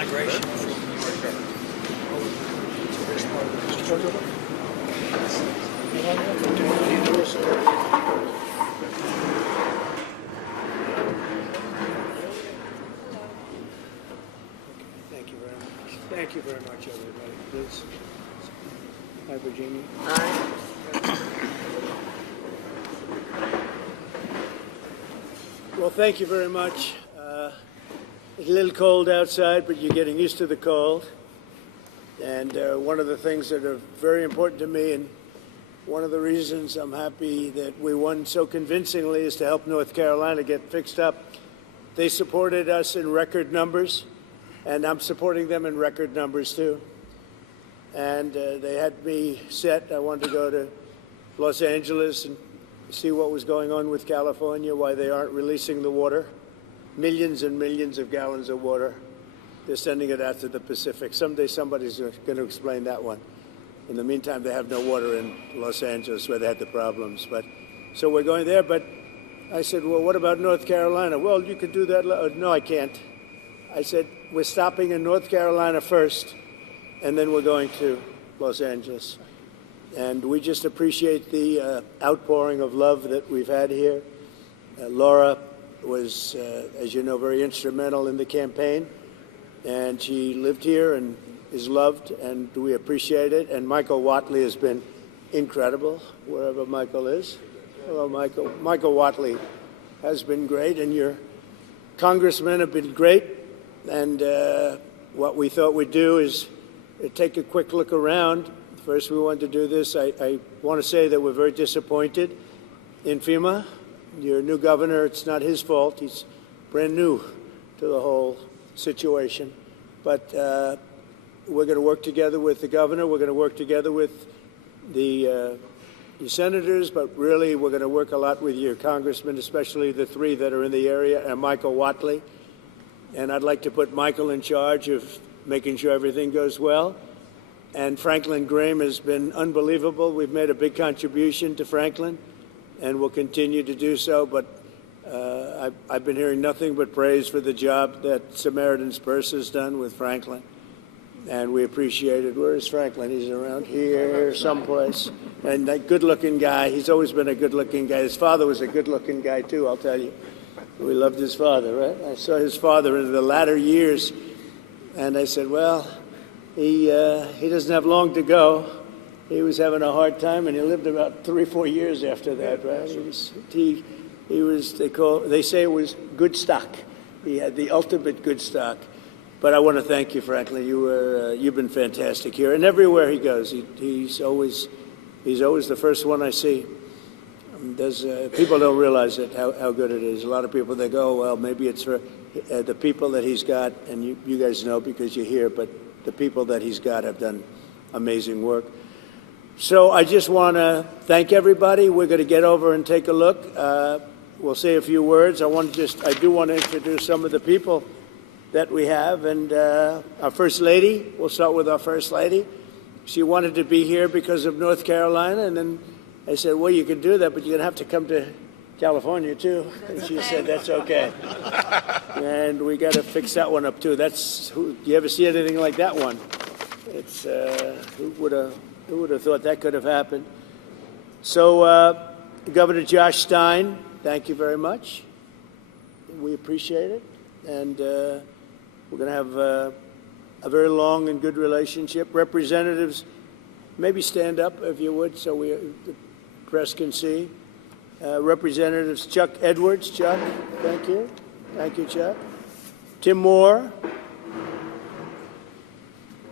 inauguration. Thank you very much. Thank you very much, everybody. Please. Hi, Virginia. Aye. Well, thank you very much. It's a little cold outside, but you're getting used to the cold. And one of the things that are very important to me, and one of the reasons I'm happy that we won so convincingly, is to help North Carolina get fixed up. They supported us in record numbers, and I'm supporting them in record numbers too. And they had me set. I wanted to go to Los Angeles and see what was going on with California, why they aren't releasing the water. Millions and millions of gallons of water. They're sending it out to the Pacific. Someday somebody's going to explain that one. In the meantime, they have no water in Los Angeles where they had the problems. So we're going there. But I said, well, what about North Carolina? Well, you could do that. No, I can't. I said, we're stopping in North Carolina first, and then we're going to Los Angeles. And we just appreciate the outpouring of love that we've had here. Laura was, as you know, very instrumental in the campaign. And she lived here and is loved, and we appreciate it. And Michael Whatley has been incredible, wherever Michael is. Hello, Michael. Michael Whatley has been great, and your congressmen have been great. And what we thought we'd do is take a quick look around. First, we wanted to do this. I want to say that we're very disappointed in FEMA. Your new governor, it's not his fault. He's brand new to the whole situation. But we're going to work together with the governor. We're going to work together with the senators. But really, we're going to work a lot with your congressmen, especially the three that are in the area, and Michael Whatley. And I'd like to put Michael in charge of making sure everything goes well. And Franklin Graham has been unbelievable. We've made a big contribution to Franklin, and we'll continue to do so. But I've been hearing nothing but praise for the job that Samaritan's Purse has done with Franklin, and we appreciate it. Where is Franklin? He's around here someplace. And that good-looking guy, he's always been a good-looking guy. His father was a good-looking guy, too, I'll tell you. We loved his father, right? I saw his father in the latter years, and I said, well, he doesn't have long to go. He was having a hard time, and he lived about 3 or 4 years after that, right? He was they say it was good stock. He had the ultimate good stock. But I want to thank you, Franklin. You've been fantastic here, and everywhere he goes, he's always the first one I see. People don't realize it, how good it is. A lot of people, they go, well, maybe it's for the people that he's got, and you guys know because you're here, but the people that he's got have done amazing work. So I just want to thank everybody. We're going to get over and take a look. We'll say a few words. I do want to introduce some of the people that we have. And our First Lady, we'll start with our First Lady. She wanted to be here because of North Carolina, and then I said, well, you can do that, but you're going to have to come to California, too. And she said, that's okay. And we got to fix that one up, too. Do you ever see anything like that one? It's who would have thought that could have happened? So, Governor Josh Stein, thank you very much. We appreciate it. And we're going to have a very long and good relationship. Representatives, maybe stand up, if you would, so the press can see. Representatives Chuck Edwards. Chuck, thank you. Thank you, Chuck. Tim Moore.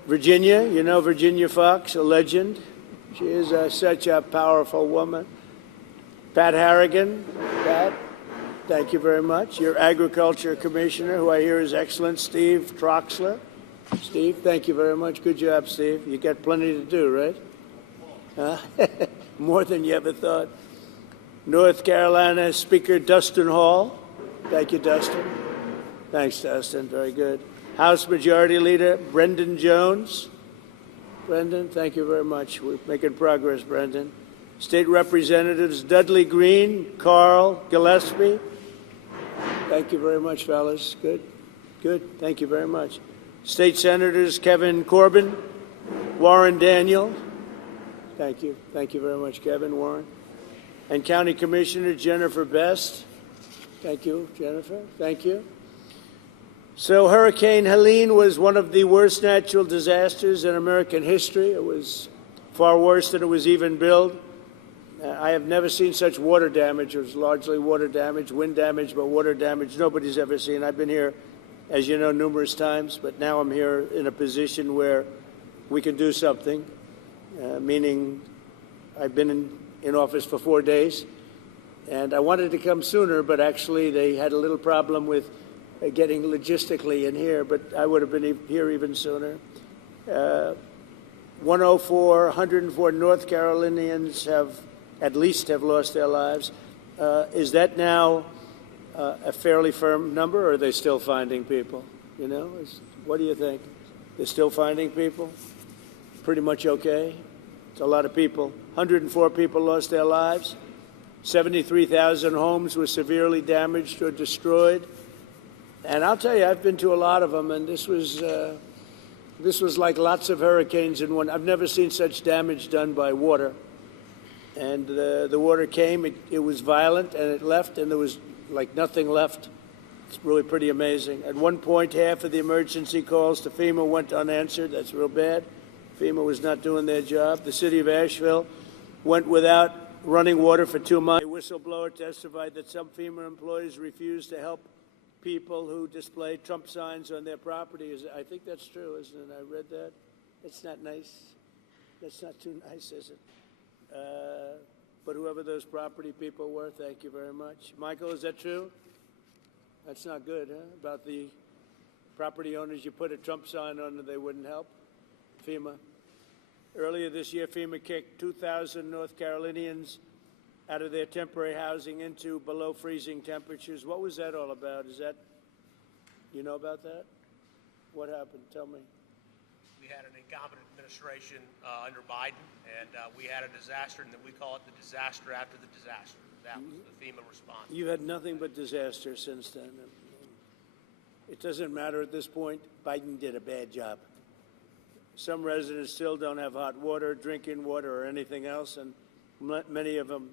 Virginia, you know Virginia Fox, a legend. She is such a powerful woman. Pat Harrigan. Pat, thank you very much. Your Agriculture Commissioner, who I hear is excellent, Steve Troxler. Steve, thank you very much. Good job, Steve. You got plenty to do, right? More than you ever thought. North Carolina Speaker Dustin Hall. Thank you, Dustin. Thanks, Dustin. Very good. House Majority Leader Brendan Jones. Brendan, thank you very much. We're making progress, Brendan. State Representatives Dudley Green, Carl Gillespie. Thank you very much, fellas. Good. Good. Thank you very much. State Senators Kevin Corbin, Warren Daniel. Thank you. Thank you very much, Kevin, Warren. And County Commissioner Jennifer Best. Thank you, Jennifer. Thank you. So Hurricane Helene was one of the worst natural disasters in American history. It was far worse than it was even billed. I have never seen such water damage. It was largely water damage, wind damage, but water damage nobody's ever seen. I've been here, as you know, numerous times, but now I'm here in a position where we can do something, meaning I've been in office for 4 days, and I wanted to come sooner, but actually they had a little problem with getting logistically in here, but I would have been here even sooner. 104 North Carolinians have lost their lives. Is that now a fairly firm number, or are they still finding people? You know, what do you think? They're still finding people? Pretty much okay? It's a lot of people. 104 people lost their lives. 73,000 homes were severely damaged or destroyed. And I'll tell you, I've been to a lot of them, and this was like lots of hurricanes in one. I've never seen such damage done by water. And the water came, it was violent, and it left, and there was like nothing left. It's really pretty amazing. At one point, half of the emergency calls to FEMA went unanswered. That's real bad. FEMA was not doing their job. The city of Asheville went without running water for 2 months. A whistleblower testified that some FEMA employees refused to help people who displayed Trump signs on their property. I think that's true, isn't it? I read that. It's not nice. That's not too nice, is it? But whoever those property people were, thank you very much. Michael, is that true? That's not good, huh? About the property owners you put a Trump sign on and they wouldn't help? FEMA. Earlier this year, FEMA kicked 2,000 North Carolinians out of their temporary housing into below freezing temperatures. What was that all about? You know about that? What happened? Tell me. We had an incompetent administration under Biden, and we had a disaster, and we call it the disaster after the disaster. That was the FEMA response. You had nothing but disaster since then. It doesn't matter at this point. Biden did a bad job. Some residents still don't have hot water, drinking water, or anything else, and many of them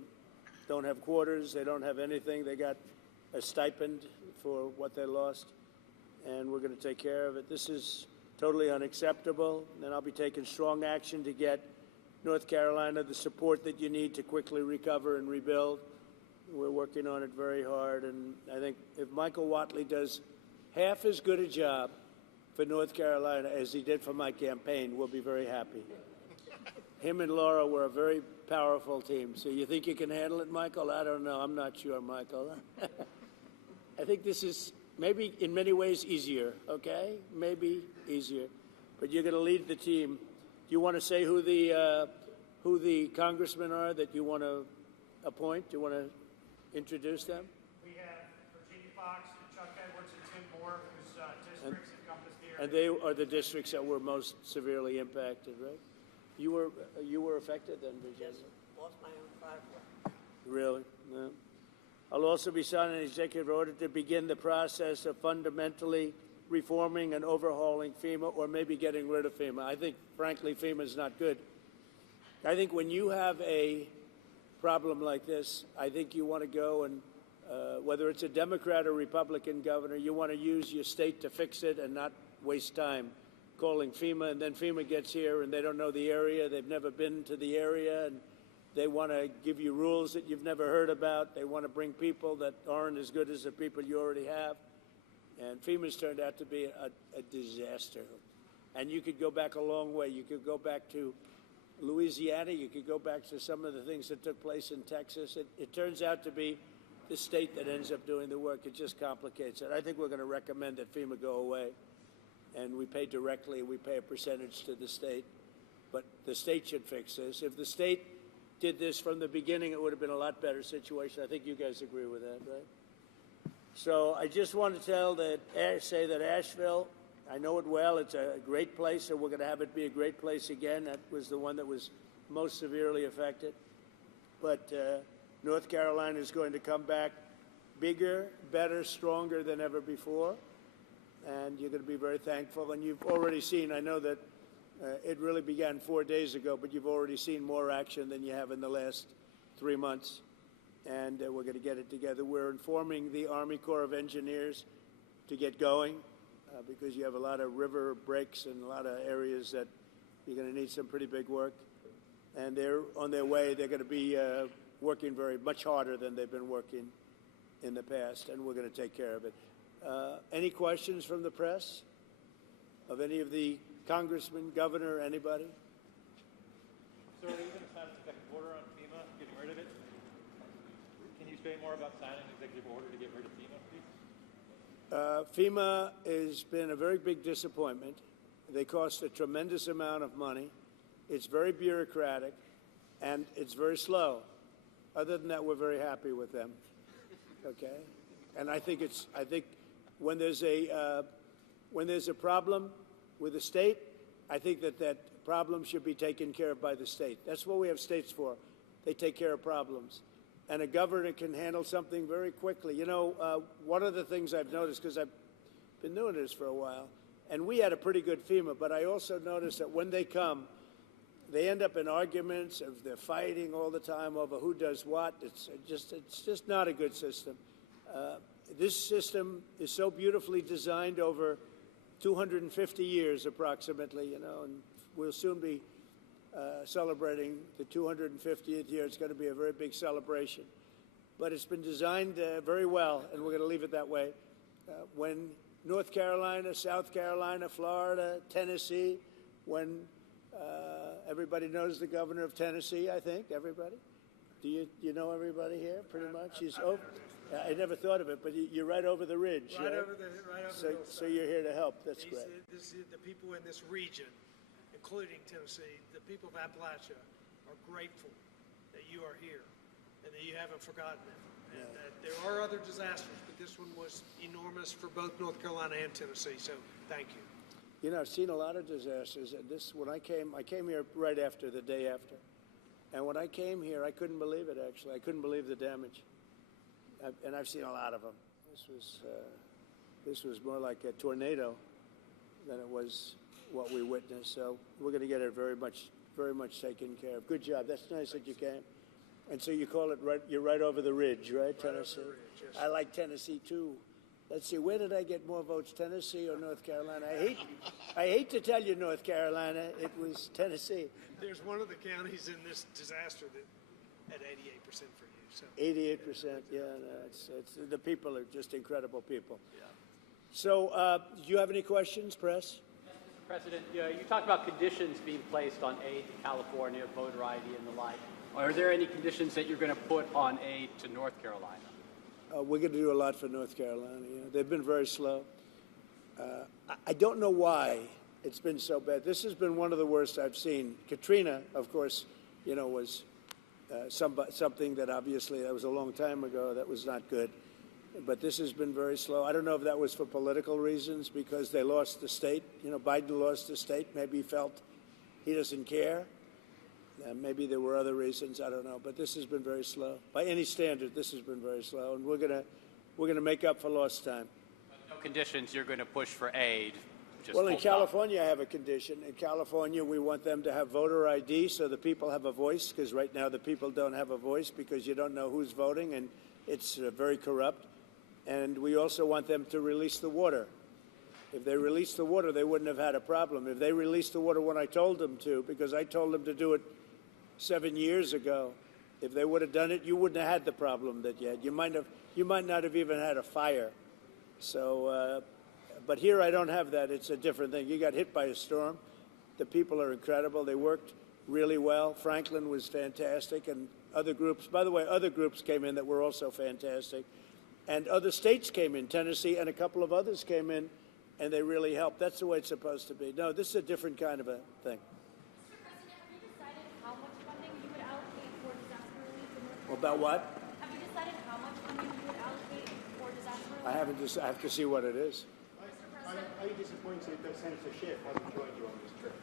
don't have quarters. They don't have anything. They got a stipend for what they lost, and we're going to take care of it. This is totally unacceptable, and I'll be taking strong action to get North Carolina the support that you need to quickly recover and rebuild. We're working on it very hard, and I think if Michael Whatley does half as good a job for North Carolina as he did for my campaign, we'll be very happy. Him and Laura were a very powerful team. So you think you can handle it, Michael? I don't know. I'm not sure, Michael. I think this is maybe in many ways easier, okay? Maybe easier. But you're going to lead the team. Do you want to say who the congressmen are that you want to appoint? Do you want to introduce them? We have Virginia Fox, Chuck Edwards, and Tim Moore, whose districts encompass the area. And they are the districts that were most severely impacted, right? You were affected then, Virginia? Yes, lost my own driveway. Really? No. I'll also be signing an executive order to begin the process of fundamentally reforming and overhauling FEMA, or maybe getting rid of FEMA. I think, frankly, FEMA is not good. I think when you have a problem like this, I think you want to go and, whether it's a Democrat or Republican governor, you want to use your state to fix it and not waste time calling FEMA, and then FEMA gets here and they don't know the area, they've never been to the area, and they want to give you rules that you've never heard about. They want to bring people that aren't as good as the people you already have. And FEMA's turned out to be a disaster. And you could go back a long way. You could go back to Louisiana. You could go back to some of the things that took place in Texas. It turns out to be the state that ends up doing the work. It just complicates it. I think we're going to recommend that FEMA go away. And we pay directly. We pay a percentage to the state. But the state should fix this. If the state did this from the beginning, it would have been a lot better situation. I think you guys agree with that, right? So I just want to say that Asheville, I know it well. It's a great place, and we're going to have it be a great place again. That was the one that was most severely affected. But North Carolina is going to come back bigger, better, stronger than ever before. and you're going to be very thankful. And you've already seen, I know that it really began 4 days ago, but you've already seen more action than you have in the last 3 months. And we're going to get it together. We're informing the Army Corps of Engineers to get going because you have a lot of river breaks and a lot of areas that you're going to need some pretty big work. And they're on their way. They're going to be working much harder than they've been working in the past, and we're going to take care of it. Any questions from the press of any of the congressmen, governor, anybody? So are you going to sign an executive order on FEMA, getting rid of it? Can you say more about signing an executive order to get rid of FEMA, please? FEMA has been a very big disappointment. They cost a tremendous amount of money. It's very bureaucratic, and it's very slow. Other than that, we're very happy with them. Okay, and I think when there's a problem with a state, I think that problem should be taken care of by the state. That's what we have states for. They take care of problems. And a governor can handle something very quickly. You know, one of the things I've noticed, because I've been doing this for a while, and we had a pretty good FEMA, but I also noticed that when they come, they end up in arguments. They're fighting all the time over who does what. It's just not a good system. This system is so beautifully designed over 250 years approximately, you know, and we'll soon be celebrating the 250th year. It's going to be a very big celebration. But it's been designed very well, and we're going to leave it that way. When North Carolina, South Carolina, Florida, Tennessee, when everybody knows the governor of Tennessee, I think, everybody? Do you know everybody here, pretty much? I never thought of it, but you're right over the ridge, right? Right over the hillside. So you're here to help. That's great. The people in this region, including Tennessee, the people of Appalachia, are grateful that you are here and that you haven't forgotten them. And that there are other disasters, but this one was enormous for both North Carolina and Tennessee. So thank you. You know, I've seen a lot of disasters. And when I came here right after, the day after. And when I came here, I couldn't believe it, actually. I couldn't believe the damage. And I've seen a lot of them. This was more like a tornado than it was what we witnessed. So we're going to get it very much taken care of. Good job. That's nice that you came. And so you call it you're right over the ridge, right, Tennessee? Over the ridge, yes. I like Tennessee, too. Let's see, where did I get more votes, Tennessee or North Carolina? I hate to tell you, North Carolina, it was Tennessee. There's one of the counties in this disaster that had 88% for you. So 88%, yeah. No, the people are just incredible people. Yeah. So do you have any questions, press? Yes, Mr. President, you talked about conditions being placed on aid to California, voter ID and the like. Are there any conditions that you're going to put on aid to North Carolina? We're going to do a lot for North Carolina. Yeah. They've been very slow. I don't know why it's been so bad. This has been one of the worst I've seen. Katrina, of course, you know, was something that obviously that was a long time ago. That was not good. But this has been very slow. I don't know if that was for political reasons because they lost the state. You know, Biden lost the state. Maybe he felt he doesn't care. Maybe there were other reasons. I don't know. But this has been very slow. By any standard, this has been very slow. And we're gonna make up for lost time. No conditions. You're going to push for aid. Well, in California, I have a condition. In California, we want them to have voter ID so the people have a voice, because right now the people don't have a voice because you don't know who's voting, and it's very corrupt. And we also want them to release the water. If they released the water, they wouldn't have had a problem. If they released the water when I told them to, because I told them to do it 7 years ago, if they would have done it, you wouldn't have had the problem that you had. You might not have even had a fire. So, but here I don't have that. It's a different thing. You got hit by a storm. The people are incredible. They worked really well. Franklin was fantastic, and other groups. By the way, other groups came in that were also fantastic, and other states came in. Tennessee and a couple of others came in, and they really helped. That's the way it's supposed to be. No, this is a different kind of a thing. Mr. President, have you decided how much funding you would allocate for disaster relief in North Carolina? About what? Have you decided how much funding you would allocate for disaster relief? I haven't. I have to see what it is. Are you disappointed that Senator Schiff hasn't joined you on this trip?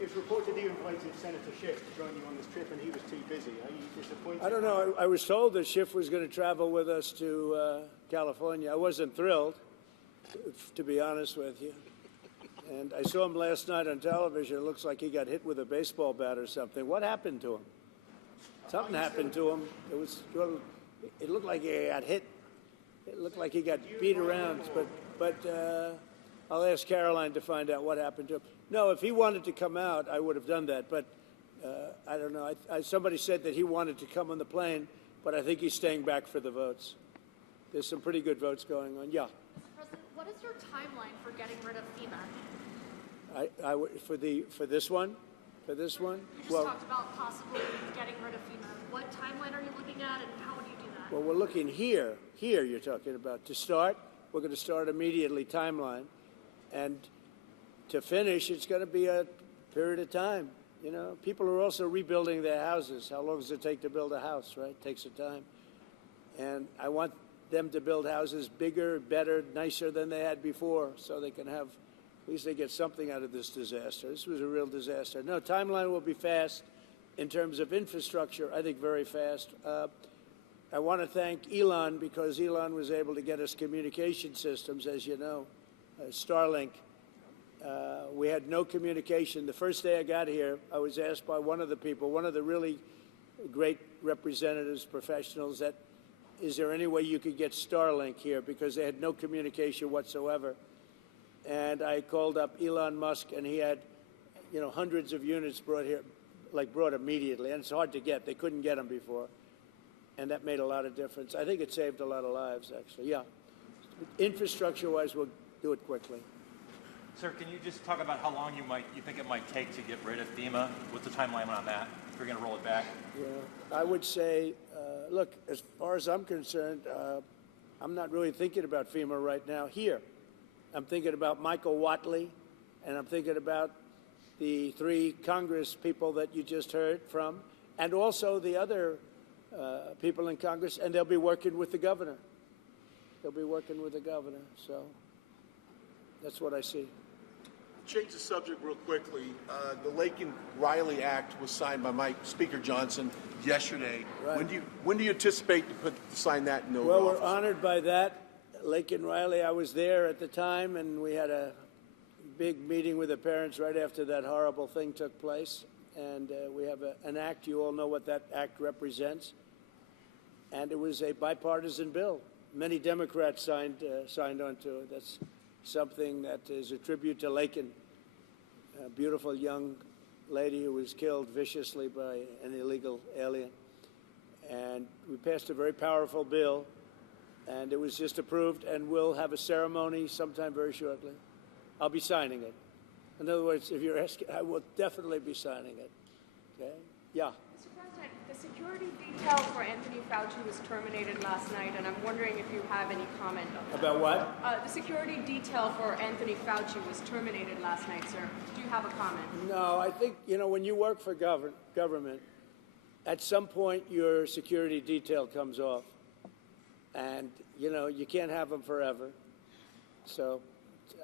It's reported you invited Senator Schiff to join you on this trip and he was too busy. Are you disappointed? I don't know. I was told that Schiff was going to travel with us to California. I wasn't thrilled, to be honest with you. And I saw him last night on television. It looks like he got hit with a baseball bat or something. What happened to him? Something happened to him. It looked like he got hit. It looked like he got beat around. But I'll ask Caroline to find out what happened to him. No, if he wanted to come out, I would have done that. But I don't know. Somebody said that he wanted to come on the plane, but I think he's staying back for the votes. There's some pretty good votes going on. Yeah. Mr. President, what is your timeline for getting rid of FEMA? For this one? For this one? You just talked about possibly getting rid of FEMA. What timeline are you looking at, and how would you do that? Well, we're looking here. Here you're talking about. To start, we're going to start immediately timeline. And to finish, it's going to be a period of time. You know, people are also rebuilding their houses. How long does it take to build a house, right? It takes some time. And I want them to build houses bigger, better, nicer than they had before, so they can have, at least they get something out of this disaster. This was a real disaster. No, timeline will be fast. In terms of infrastructure, I think very fast. I want to thank Elon, because Elon was able to get us communication systems, as you know, Starlink. We had no communication. The first day I got here, I was asked by one of the people, one of the really great representatives, professionals, that is there any way you could get Starlink here, because they had no communication whatsoever. And I called up Elon Musk, and he had, you know, hundreds of units brought here, brought immediately. And it's hard to get. They couldn't get them before. And that made a lot of difference. I think it saved a lot of lives, actually. Yeah. Infrastructure-wise, we'll do it quickly. Sir, can you just talk about how long you think it might take to get rid of FEMA? What's the timeline on that? If you're going to roll it back? Yeah, I would say, look, as far as I'm concerned, I'm not really thinking about FEMA right now here. I'm thinking about Michael Watley, and I'm thinking about the 3 Congress people that you just heard from, and also the other people in Congress, and they'll be working with the governor. They'll be working with the governor, so that's what I see. Change the subject real quickly. The Laken Riley Act was signed by Speaker Johnson yesterday. Right. When do you anticipate to sign that in the Well, office? we're honored by that. Laken Riley, I was there at the time, and we had a big meeting with the parents right after that horrible thing took place. And we have an act. You all know what that act represents. And it was a bipartisan bill. Many Democrats signed onto it. That's something that is a tribute to Laken, a beautiful young lady who was killed viciously by an illegal alien. And we passed a very powerful bill, and it was just approved, and we'll have a ceremony sometime very shortly. I'll be signing it. In other words, if you're asking, I will definitely be signing it. Okay? Yeah. Mr. President, the security detail for Anthony Fauci was terminated last night, and I'm wondering if you have any comment on that. About what? The security detail for Anthony Fauci was terminated last night, sir. Do you have a comment? No, I think, you know, when you work for government, at some point your security detail comes off. And, you know, you can't have them forever. So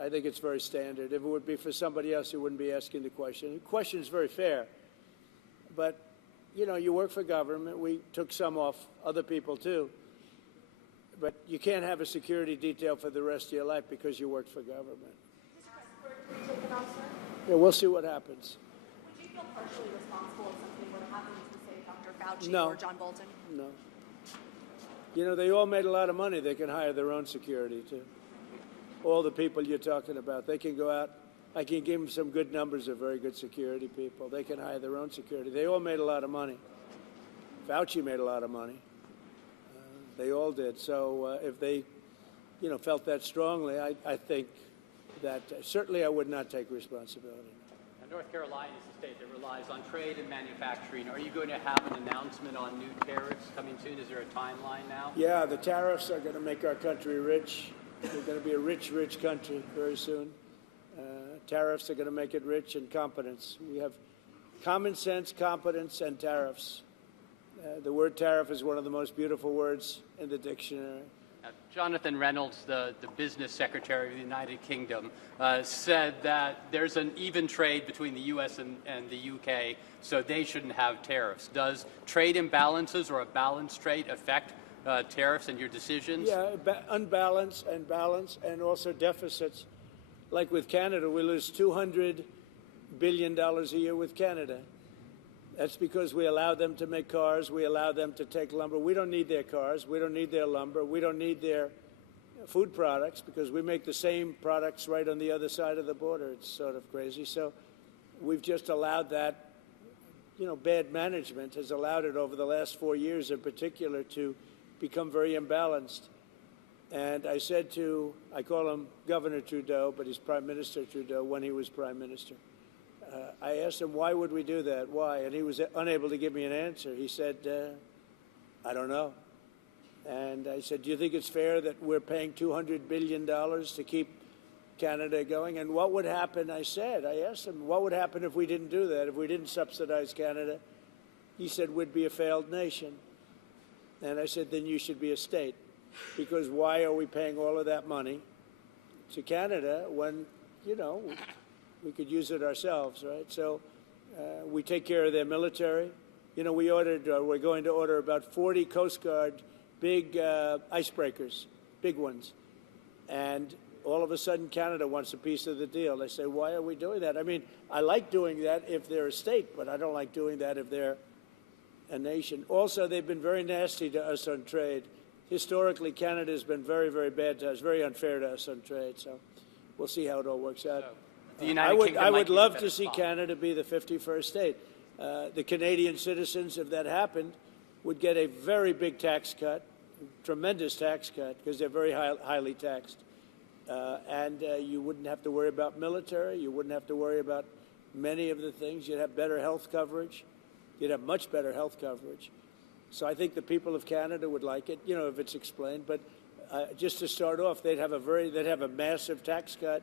I think it's very standard. If it would be for somebody else, you wouldn't be asking the question. The question is very fair. But, you know, you work for government. We took some off, other people too. But you can't have a security detail for the rest of your life because you worked for government. Yeah, we'll see what happens. Would you feel partially responsible if something were to happen to, say, Dr. Fauci or John Bolton? No. You know, they all made a lot of money. They can hire their own security, too. All the people you're talking about, they can go out. I can give them some good numbers of very good security people. They can hire their own security. They all made a lot of money. Fauci made a lot of money. They all did. So if they, you know, felt that strongly, I think that certainly I would not take responsibility. Now, North Carolina is a state that relies on trade and manufacturing. Are you going to have an announcement on new tariffs coming soon? Is there a timeline now? Yeah, the tariffs are going to make our country rich. We're going to be a rich, rich country very soon. Tariffs are going to make it rich, and competence. We have common sense, competence, and tariffs. The word tariff is one of the most beautiful words in the dictionary. Jonathan Reynolds, the business secretary of the United Kingdom, said that there's an even trade between the U.S. and the U.K., so they shouldn't have tariffs. Does trade imbalances or a balanced trade affect tariffs and your decisions? Yeah, unbalanced and balance, and also deficits. Like with Canada, we lose $200 billion a year with Canada. That's because we allow them to make cars. We allow them to take lumber. We don't need their cars. We don't need their lumber. We don't need their food products because we make the same products right on the other side of the border. It's sort of crazy. So we've just allowed that, bad management has allowed it over the last 4 years in particular to become very imbalanced. And I said I call him Governor Trudeau, but he's Prime Minister Trudeau when he was Prime Minister. I asked him, why would we do that? Why? And he was unable to give me an answer. He said, I don't know. And I said, do you think it's fair that we're paying $200 billion to keep Canada going? And what would happen, I asked him, what would happen if we didn't do that, if we didn't subsidize Canada? He said, we'd be a failed nation. And I said, then you should be a state. Because why are we paying all of that money to Canada when, we could use it ourselves, right? So we take care of their military. We're going to order about 40 Coast Guard big icebreakers, big ones. And all of a sudden, Canada wants a piece of the deal. They say, why are we doing that? I mean, I like doing that if they're a state, but I don't like doing that if they're a nation. Also, they've been very nasty to us on trade. Historically, Canada has been very, very bad to us, very unfair to us on trade. So we'll see how it all works out. I would love to see Canada be the 51st state. The Canadian citizens, if that happened, would get a very big tax cut, tremendous tax cut, because they're very highly taxed. And you wouldn't have to worry about military. You wouldn't have to worry about many of the things. You'd have better health coverage. You'd have much better health coverage. So I think the people of Canada would like it, if it's explained. But just to start off, they'd have a massive tax cut,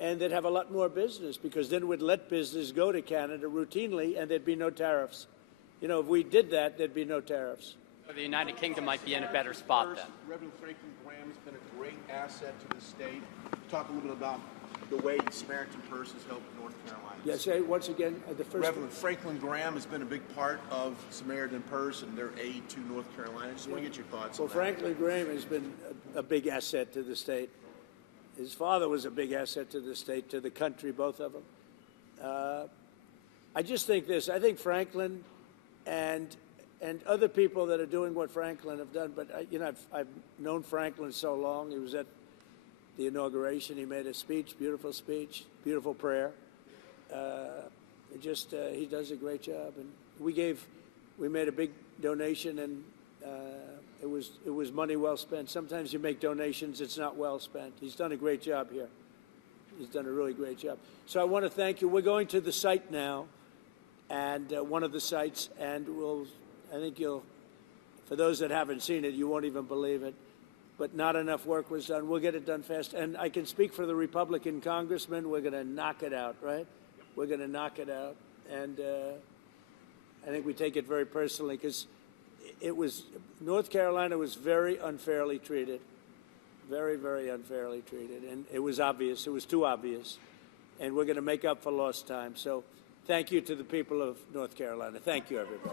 and they'd have a lot more business because then we'd let business go to Canada routinely, and there'd be no tariffs. If we did that, there'd be no tariffs. The United Kingdom might be in a better spot then. Reverend Franklin Graham has been a great asset to the state. Talk a little bit about the way Samaritan Purse has helped North Carolina. Yes, once again, the first. Reverend Franklin Graham has been a big part of Samaritan Purse and their aid to North Carolina. Just want to get your thoughts on that. Well, Franklin Graham has been a big asset to the state. His father was a big asset to the state, to the country, both of them. I just think this. I think Franklin and other people that are doing what Franklin have done, but I've known Franklin so long. He was at the inauguration. He made a speech, beautiful prayer. He does a great job. And we made a big donation, and it was money well spent. Sometimes you make donations, it's not well spent. He's done a great job here. He's done a really great job. So I want to thank you. We're going to the site now, and one of the sites, and I think for those that haven't seen it, you won't even believe it. But not enough work was done. We'll get it done fast. And I can speak for the Republican congressman. We're going to knock it out, right? We're going to knock it out. And I think we take it very personally because North Carolina was very unfairly treated. Very, very unfairly treated. And it was obvious. It was too obvious. And we're going to make up for lost time. So thank you to the people of North Carolina. Thank you, everybody.